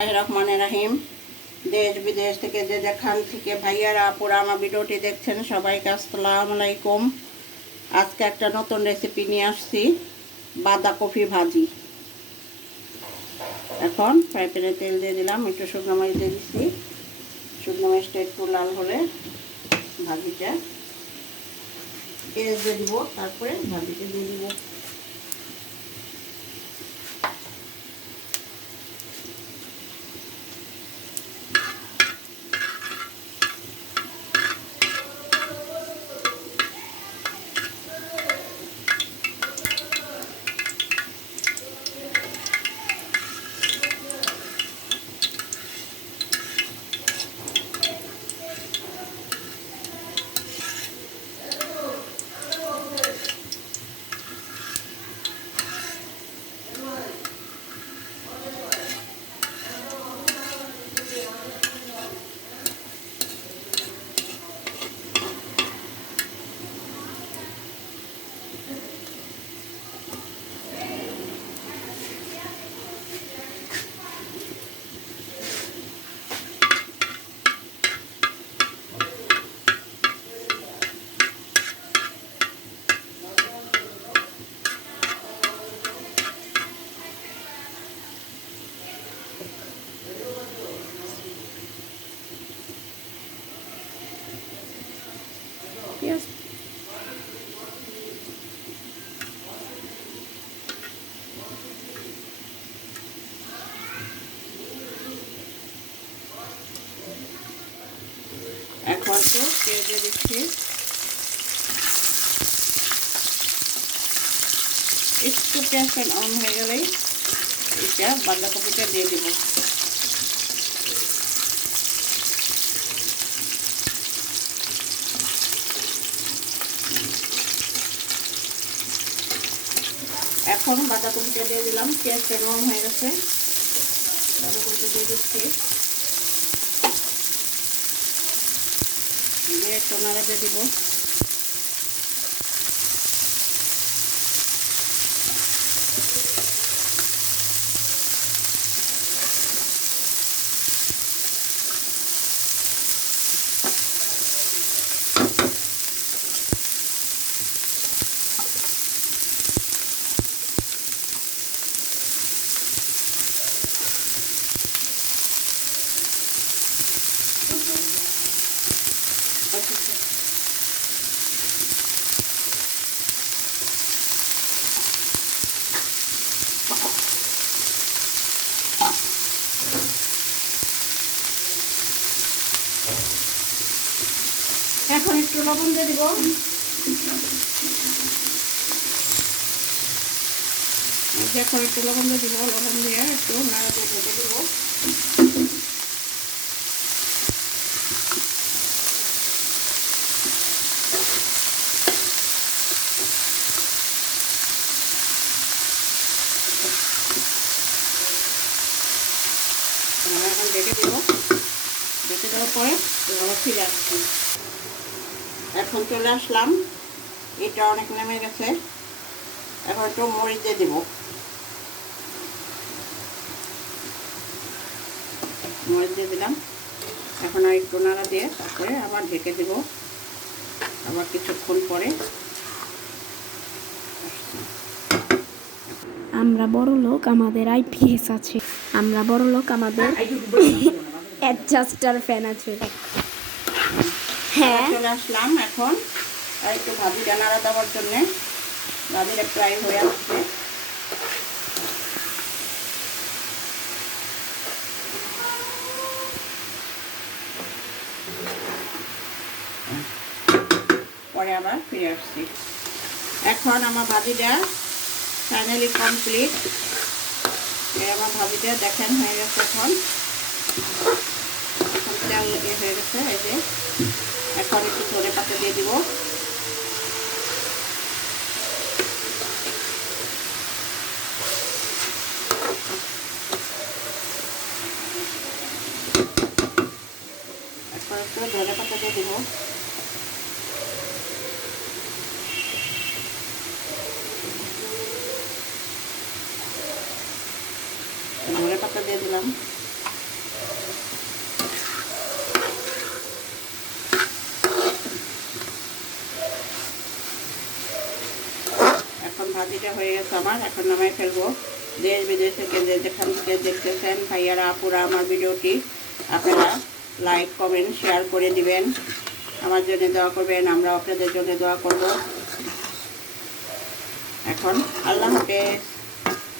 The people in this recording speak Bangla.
রহমানির রহিম। দেশ বিদেশ থেকে যে যেখান থেকে ভাইয়ারা আপুরা আমার ভিডিওটি দেখছেন সবাইকে আসসালামু আলাইকুম। আজকে একটা নতুন রেসিপি নিয়ে আসছি, বাঁধাকপি ভাজি। এখন ফ্রাই প্যানে তেল দিয়ে দিলাম, একটু শুকনো মরিচ দিয়ে দিচ্ছি। শুকনো মরিচটা একটু লাল হলে ভাজিটা পেঁয়াজ দিয়ে দিব, তারপরে ভাজিটা দিয়ে দিব। Yes. এখন তো পেঁয়াজ দিয়ে দিচ্ছি, একটু পেঁয়াজটা অন হয়ে গেলেই এটা বাঁধাকপিটা দিয়ে দিব। এখন বাঁধাকপিটা দিয়ে দিলাম, পেঁয়াজটা নরম হয়ে গেছে, বাঁধাকপিটা দিয়ে দিচ্ছি, দিয়ে একটু নাড়া দিয়ে দিব। এখন একটু লবণ দিয়ে দিব, এখন একটু লবণ দিয়ে দিব, লবণ দিয়ে একটু নাড়া দিয়ে ঢেকে দিব। এখন ঢেকে দিব, ঢেকে দেওয়ার পরে আবার ফিরে আসছি। এখন চলে আসলাম, এটা অনেক নেমে গেছে। এখন একটু মরিচ দিয়ে দিব, মরিচ দিয়ে দিলাম। এখন আর একটু নাড়া দিয়ে তারপরে আবার ঢেকে দেব, আবার কিছুক্ষণ পরে। আমরা বড় লোক, আমাদের আইপিএস আছে। আমরা বড় লোক, আমাদের অ্যাডজাস্টার ফ্যান আছে। হ্যাঁ, চলে আসলাম এখন আর একটু ভাজিটা নাড়া দেওয়ার জন্য। ভাজিটা প্রায় হয়ে আসছে। পরে আবার ফিরে আসছি। এখন আমার ভাজিটা ফাইনালি কমপ্লিট। আমার ভাজিটা দেখেন হয়ে গেছে। এখন তেল হয়ে গেছে, এই যে। এখন একটু ধনে পাতা দিয়ে দিব, এখন একটু ধনে পাতা দিয়ে দিব। ধনে পাতা দিয়ে দিলাম। এখন ভাজিটা হয়ে গেছে আমার, এখন নামাই ফেলবো। দেশ বিদেশ থেকে যেখান থেকে দেখতেছেন ভাইয়ারা আপুরা আমার ভিডিওটি আপনারা লাইক কমেন্ট শেয়ার করে দিবেন, আমার জন্য দোয়া করবেন, আমরা আপনাদের জন্য দোয়া করব। এখন আল্লাহ হাফেজ।